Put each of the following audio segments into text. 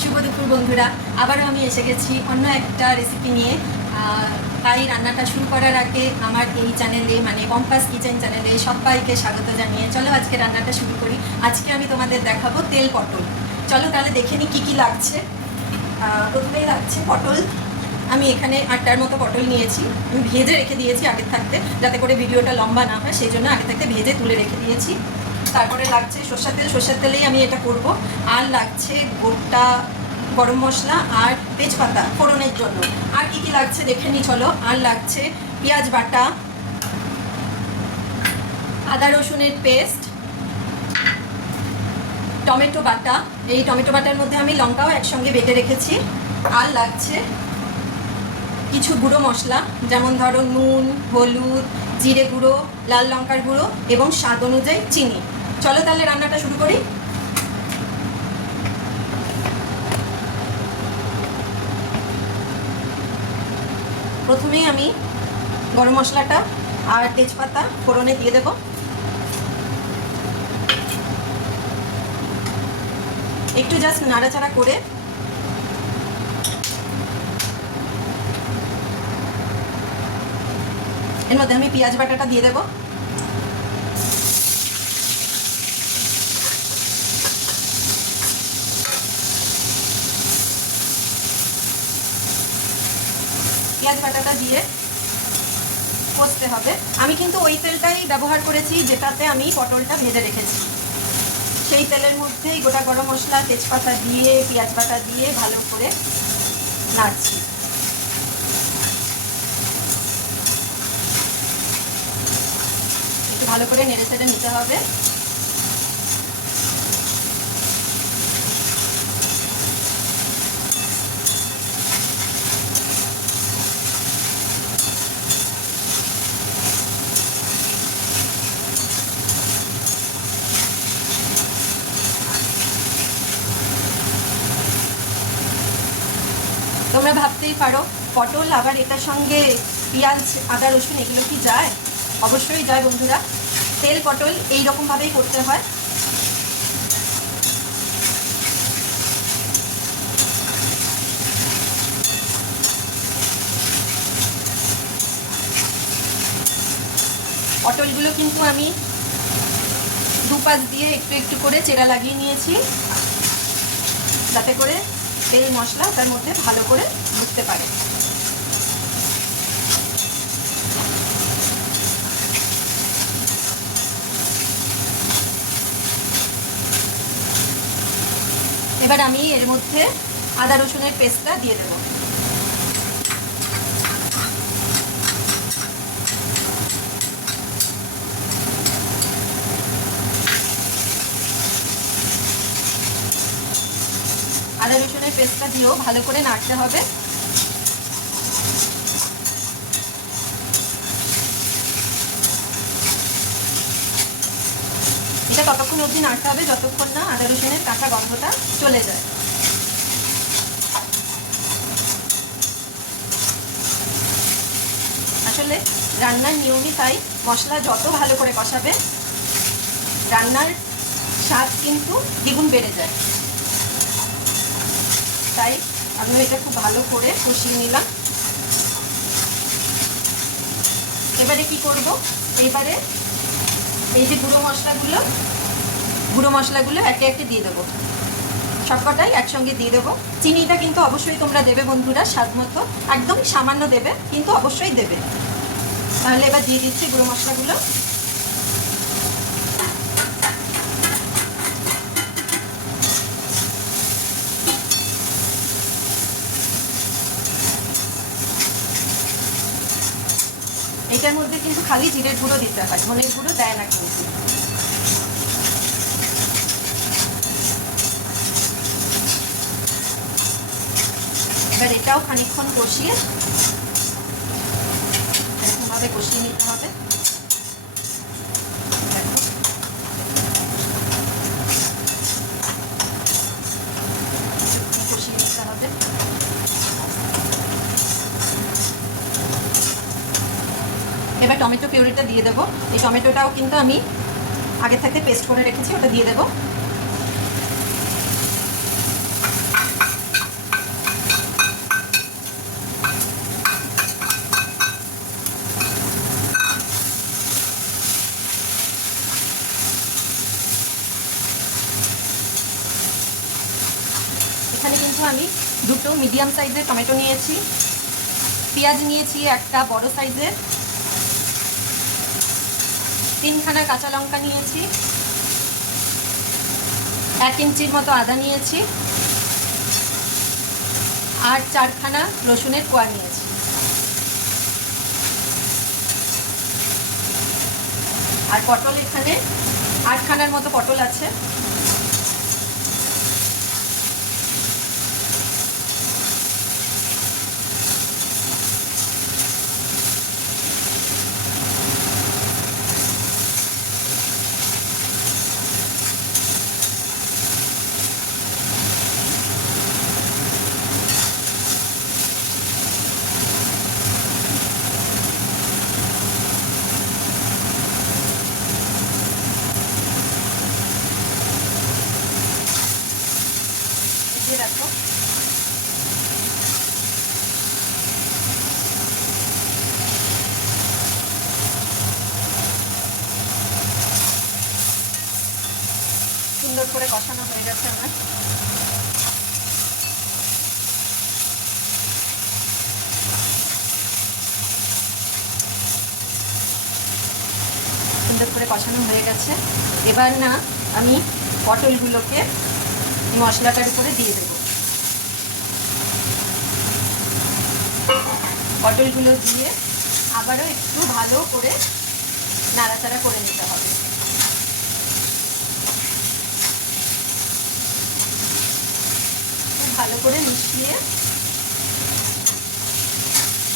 শুভ দুপুর বন্ধুরা, আবারও আমি এসে গেছি অন্য একটা রেসিপি নিয়ে। তাই রান্নাটা শুরু করার আগে আমার এই চ্যানেলে মানে কম্পাস কিচেন চ্যানেলে সবাইকে স্বাগত জানিয়ে চলো আজকে রান্নাটা শুরু করি। আজকে আমি তোমাদের দেখাবো তেল পটল। চলো তাহলে দেখে নিই কী কী লাগছে। প্রথমেই লাগছে পটল। আমি এখানে 8টার মতো পটল নিয়েছি। আমি ভেজে রেখে দিয়েছি আগের থাকতে, যাতে করে ভিডিওটা লম্বা না হয়, সেই জন্য আগে থাকতে ভেজে তুলে রেখে দিয়েছি। তারপরে লাগছে সর্ষের তেল, সর্ষের তেলেই আমি এটা করব। আর লাগছে গোটা গরম মশলা আর তেজপাতা ফোড়নের জন্য। আর কি কি লাগছে দেখে নিই চলো। আর লাগছে পেঁয়াজ বাটা, আদা রসুনের পেস্ট, টমেটো বাটা। এই টমেটো বাটার মধ্যে আমি লঙ্কাও একসঙ্গে বেটে রেখেছি। আর লাগছে কিছু গুঁড়ো মশলা, যেমন ধরো নুন, হলুদ, জিরে গুঁড়ো, লাল লঙ্কার গুঁড়ো এবং স্বাদ অনুযায়ী চিনি। চলো তাহলে রান্নাটা শুরু করি। প্রথমেই আমি গরম মশলাটা আর তেজপাতা ফোড়নে দিয়ে দেব। একটু জাস্ট নাড়াচাড়া করে এর মধ্যে আমি পেঁয়াজ বাটাটা দিয়ে দেব। পেঁয়াজ বাটাটা দিয়ে কষতে হবে। আমি কিন্তু ওই তেলটাই ব্যবহার করেছি যেটাতে আমি পটলটা ভেজে রেখেছি। সেই তেলের মধ্যেই গোটা গরম মশলা তেজপাতা দিয়ে পেঁয়াজ বাটা দিয়ে ভালো করে নাড়ছি। একটু ভালো করে নেড়ে চেড়ে নিতে হবে। তোমরা ভাবতেই পারো পটল আবার এটার সঙ্গে পেঁয়াজ আদা রসুন এগুলো কি যায়? অবশ্যই যায় বন্ধুরা। তেল পটল এইরকমভাবেই করতে হয়। পটলগুলো কিন্তু আমি দুপাশ দিয়ে একটু একটু করে চেরা লাগিয়ে নিয়েছি, যাতে করে তেল মশলা তার মধ্যে ভালো করে ঢুকতে পারে। এবার আমি এর মধ্যে আদা রসুনের পেস্টটা দিয়ে দেব। আদা রসুনের পেস্টটা দিয়েও ভালো করে নাড়তে হবে। এটা ততক্ষণ অবধি নাড়তে হবে যতক্ষণ না আদা রসুনের কাঁচা গন্ধটা চলে যায়। আসলে রান্নার নিয়মই তাই, মশলা যত ভালো করে কষাবে রান্নার স্বাদ কিন্তু দ্বিগুণ বেড়ে যায়। তাই আমি এটা খুব ভালো করে কষিয়ে নিলাম। এবারে কি করব, এবারে এই যে গুঁড়ো মশলাগুলো একে একে দিয়ে দেবো। সবকটাই একসঙ্গে দিয়ে দেবো। চিনিটা কিন্তু অবশ্যই তোমরা দেবে বন্ধুরা, স্বাদ মতো, একদম সামান্য দেবে কিন্তু অবশ্যই দেবে। তাহলে এবার দিয়ে দিচ্ছি গুঁড়ো মশলাগুলো। এটার মধ্যে কিন্তু খালি জিরের গুঁড়ো দিতে হয়, ধনের গুঁড়ো দেয় না কিন্তু। এবার এটাও খানিকক্ষণ কষিয়ে এরকমভাবে কষিয়ে নিতে হবে। কষিয়ে নিতে হবে। এবার টমেটো পিউরিটা দিয়ে দেবো। এই টমেটোটাও কিন্তু আমি আগে থাকতে পেস্ট করে রেখেছি, ওটা দিয়ে দেবো। এখানে কিন্তু আমি দুটো মিডিয়াম সাইজের টমেটো নিয়েছি, পেঁয়াজ নিয়েছি একটা বড় সাইজের, 3খানা কাঁচা লঙ্কা নিয়েছি, 1 ইঞ্চির মতো আদা নিয়েছি, আর 4খানা রসুনের কোয়া নিয়েছি। আর পটল এখানে 8খানার মতো পটল আছে। দেখো সুন্দর করে কষানো হয়ে গেছে আমার। সুন্দর করে কষানো হয়ে গেছে। এবার না আমি পটলগুলোকে মশলাটার উপরে দিয়ে দেব। পটলগুলো দিয়ে আবারও একটু ভালো করে নাড়াচাড়া করে নিতে হবে। খুব ভালো করে মিশিয়ে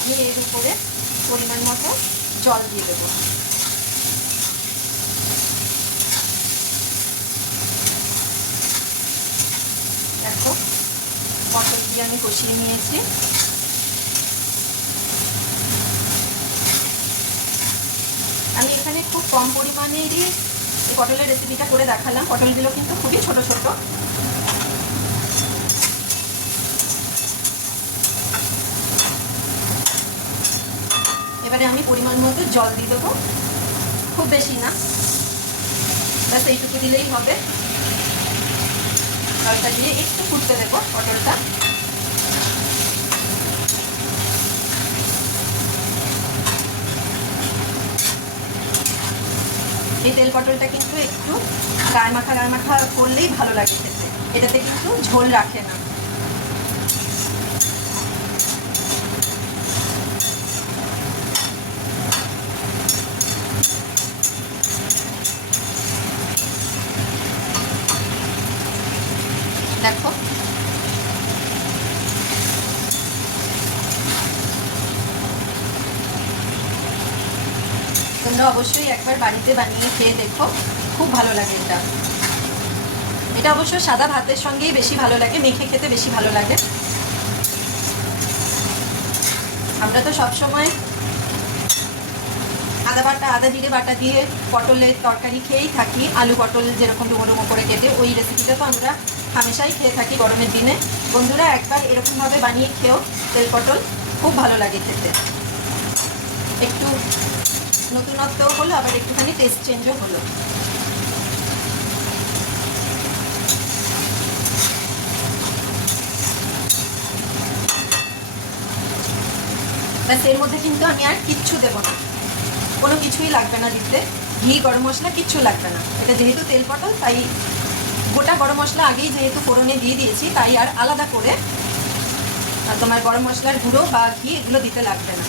আমি এর উপরে পরিমাণ মতো জল দিয়ে দেবো। দেখো পটল দিয়ে আমি কষিয়ে নিয়েছি। আমি এখানে খুব কম পরিমাণেরই এই পটলের রেসিপিটা করে দেখালাম। পটলগুলো কিন্তু খুবই ছোট ছোট। এবারে আমি পরিমাণ মতো জল দিয়ে দেবো, খুব বেশি না, ব্যাস এইটুকু দিলেই হবে। জলটা দিয়ে একটু ফুটতে দেবো পটলটা। এই তেল পটলটা কিন্তু একটু গায়ে মাখা করলেই ভালো লাগে খেতে, এটাতে কিন্তু ঝোল রাখে না। দেখো তোমরা অবশ্যই একবার বাড়িতে বানিয়ে খেয়ে দেখো, খুব ভালো লাগে এটা। এটা অবশ্য সাদা ভাতের সঙ্গেই বেশি ভালো লাগে, মেখে খেতে বেশি ভালো লাগে। আমরা তো সবসময় আদা জিরে বাটা দিয়ে পটলের তরকারি খেয়েই থাকি, আলু পটল যেরকম ডুমো ডুমো করে কেটে, ওই রেসিপিটা তো আমরা হামেশাই খেয়ে থাকি গরমের দিনে। বন্ধুরা একবার এরকমভাবে বানিয়ে খেও তেল পটল, খুব ভালো লাগে খেতে। একটু নতুনত্বও হলো, আবার একটুখানি টেস্ট চেঞ্জও হলো। ব্যাস এর মধ্যে কিন্তু আমি আর কিচ্ছু দেবো না, কোনো কিছুই লাগবে না দিতে। ঘি গরম মশলা কিচ্ছু লাগবে না। এটা যেহেতু তেল পটল তাই গোটা গরম মশলা আগেই যেহেতু ফোড়নে দিয়ে দিয়েছি, তাই আর আলাদা করে তোমার গরম মশলার গুঁড়ো বা ঘি এগুলো দিতে লাগবে না।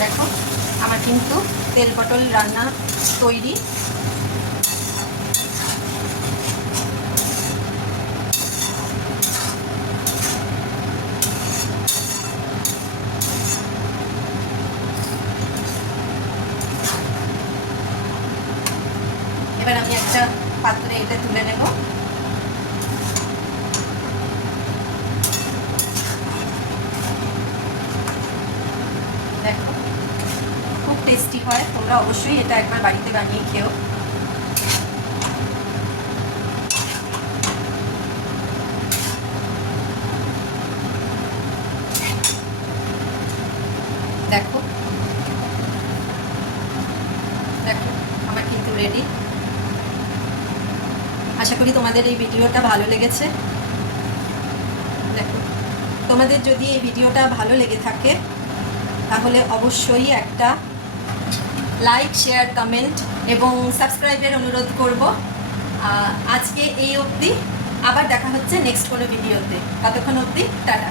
দেখো আমার কিন্তু তেল পটল রান্না তৈরি। এবার আমি একটা পাত্রে এটা তুলে নেব। দেখো খুব টেস্টি হয়, তোমরা অবশ্যই এটা একবার বাড়িতে বানিয়ে খেও। রেডি। আশা করি তোমাদের এই ভিডিওটা ভালো লেগেছে। দেখো, তোমাদের যদি এই ভিডিওটা ভালো লেগে থাকে তাহলে অবশ্যই একটা লাইক, শেয়ার, কমেন্ট এবং সাবস্ক্রাইবের অনুরোধ করব। আজকে এই অবধি, আবার দেখা হচ্ছে নেক্সট কোনো ভিডিওতে। ততক্ষণ অবধি টাটা।